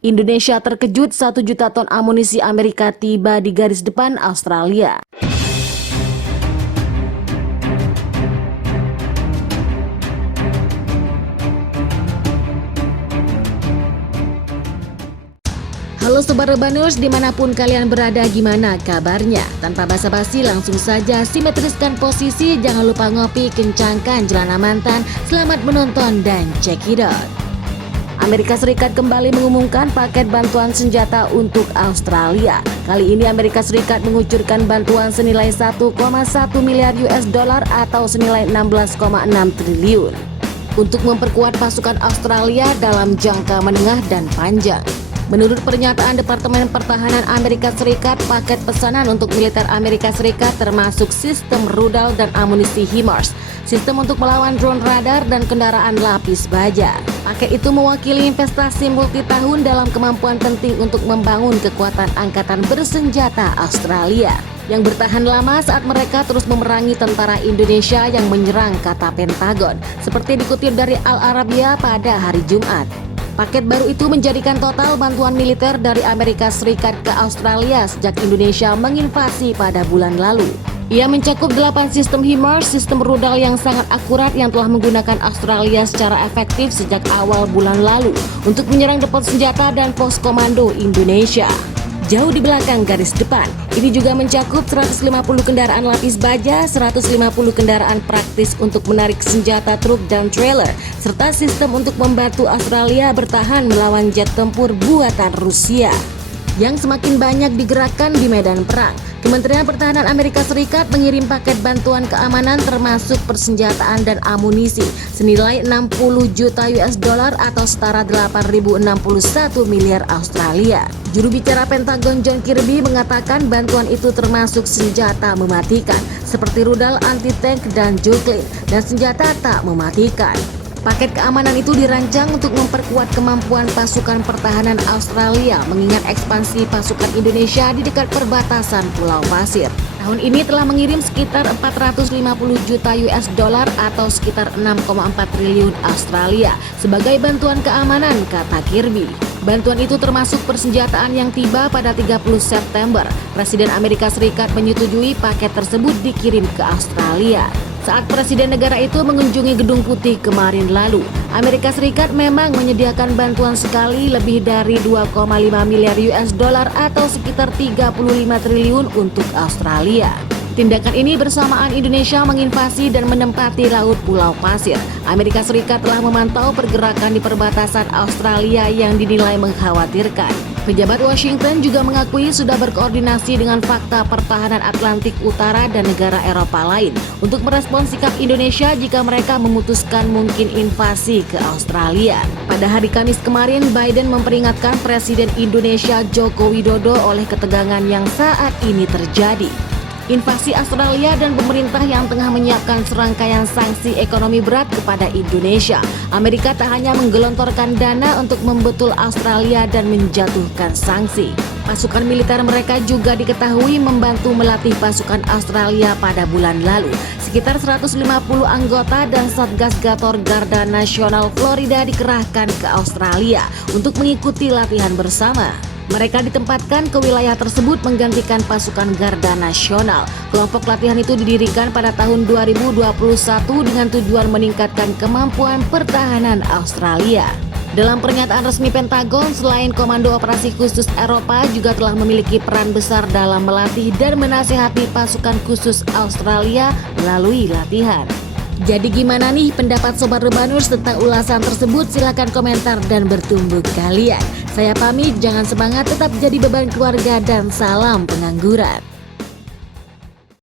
Indonesia terkejut 1 juta ton amunisi Amerika tiba di garis depan Australia. Halo Sobat Rebanus, dimanapun kalian berada, gimana kabarnya? Tanpa basa-basi langsung saja simetriskan posisi, jangan lupa ngopi, kencangkan celana mantan, selamat menonton dan check it out. Amerika Serikat kembali mengumumkan paket bantuan senjata untuk Australia. Kali ini Amerika Serikat mengucurkan bantuan senilai 1,1 miliar US dollar atau senilai 16,6 triliun untuk memperkuat pasukan Australia dalam jangka menengah dan panjang. Menurut pernyataan Departemen Pertahanan Amerika Serikat, paket pesanan untuk militer Amerika Serikat termasuk sistem rudal dan amunisi HIMARS, sistem untuk melawan drone radar dan kendaraan lapis baja. Paket itu mewakili investasi multitahun dalam kemampuan penting untuk membangun kekuatan angkatan bersenjata Australia yang bertahan lama saat mereka terus memerangi tentara Indonesia yang menyerang, kata Pentagon, seperti dikutip dari Al Arabiya pada hari Jumat. Paket baru itu menjadikan total bantuan militer dari Amerika Serikat ke Australia sejak Indonesia menginvasi pada bulan lalu. Ia mencakup 8 sistem HIMARS, sistem rudal yang sangat akurat yang telah menggunakan Australia secara efektif sejak awal bulan lalu untuk menyerang depot senjata dan pos komando Indonesia jauh di belakang garis depan. Ini juga mencakup 150 kendaraan lapis baja, 150 kendaraan praktis untuk menarik senjata truk dan trailer, serta sistem untuk membantu Australia bertahan melawan jet tempur buatan Rusia yang semakin banyak digerakkan di medan perang. Kementerian Pertahanan Amerika Serikat mengirim paket bantuan keamanan termasuk persenjataan dan amunisi senilai 60 juta US dollar atau setara 8.061 miliar Australia. Juru bicara Pentagon John Kirby mengatakan bantuan itu termasuk senjata mematikan seperti rudal anti-tank dan Juklin dan senjata tak mematikan. Paket keamanan itu dirancang untuk memperkuat kemampuan pasukan pertahanan Australia mengingat ekspansi pasukan Indonesia di dekat perbatasan Pulau Pasir. Tahun ini telah mengirim sekitar 450 juta US dollar atau sekitar 6,4 triliun Australia sebagai bantuan keamanan, kata Kirby. Bantuan itu termasuk persenjataan yang tiba pada 30 September. Presiden Amerika Serikat menyetujui paket tersebut dikirim ke Australia saat Presiden negara itu mengunjungi Gedung Putih kemarin lalu. Amerika Serikat memang menyediakan bantuan sekali lebih dari 2,5 miliar US dollar atau sekitar 35 triliun untuk Australia. Tindakan ini bersamaan Indonesia menginvasi dan menempati Laut Pulau Pasir. Amerika Serikat telah memantau pergerakan di perbatasan Australia yang dinilai mengkhawatirkan. Pejabat Washington juga mengakui sudah berkoordinasi dengan Fakta Pertahanan Atlantik Utara dan negara Eropa lain untuk merespons sikap Indonesia jika mereka memutuskan mungkin invasi ke Australia. Pada hari Kamis kemarin, Biden memperingatkan Presiden Indonesia Joko Widodo oleh ketegangan yang saat ini terjadi. Invasi Australia dan pemerintah yang tengah menyiapkan serangkaian sanksi ekonomi berat kepada Indonesia. Amerika tak hanya menggelontorkan dana untuk membetul Australia dan menjatuhkan sanksi. Pasukan militer mereka juga diketahui membantu melatih pasukan Australia pada bulan lalu. Sekitar 150 anggota dan Satgas Gator Garda Nasional Florida dikerahkan ke Australia untuk mengikuti latihan bersama. Mereka ditempatkan ke wilayah tersebut menggantikan pasukan Garda Nasional. Kelompok latihan itu didirikan pada tahun 2021 dengan tujuan meningkatkan kemampuan pertahanan Australia. Dalam pernyataan resmi Pentagon, selain Komando Operasi Khusus Eropa juga telah memiliki peran besar dalam melatih dan menasihati pasukan khusus Australia melalui latihan. Jadi gimana nih pendapat Sobat Rebanus tentang ulasan tersebut? Silahkan komentar dan bertumbuh kalian. Saya pamit, jangan semangat, tetap jadi beban keluarga dan salam pengangguran.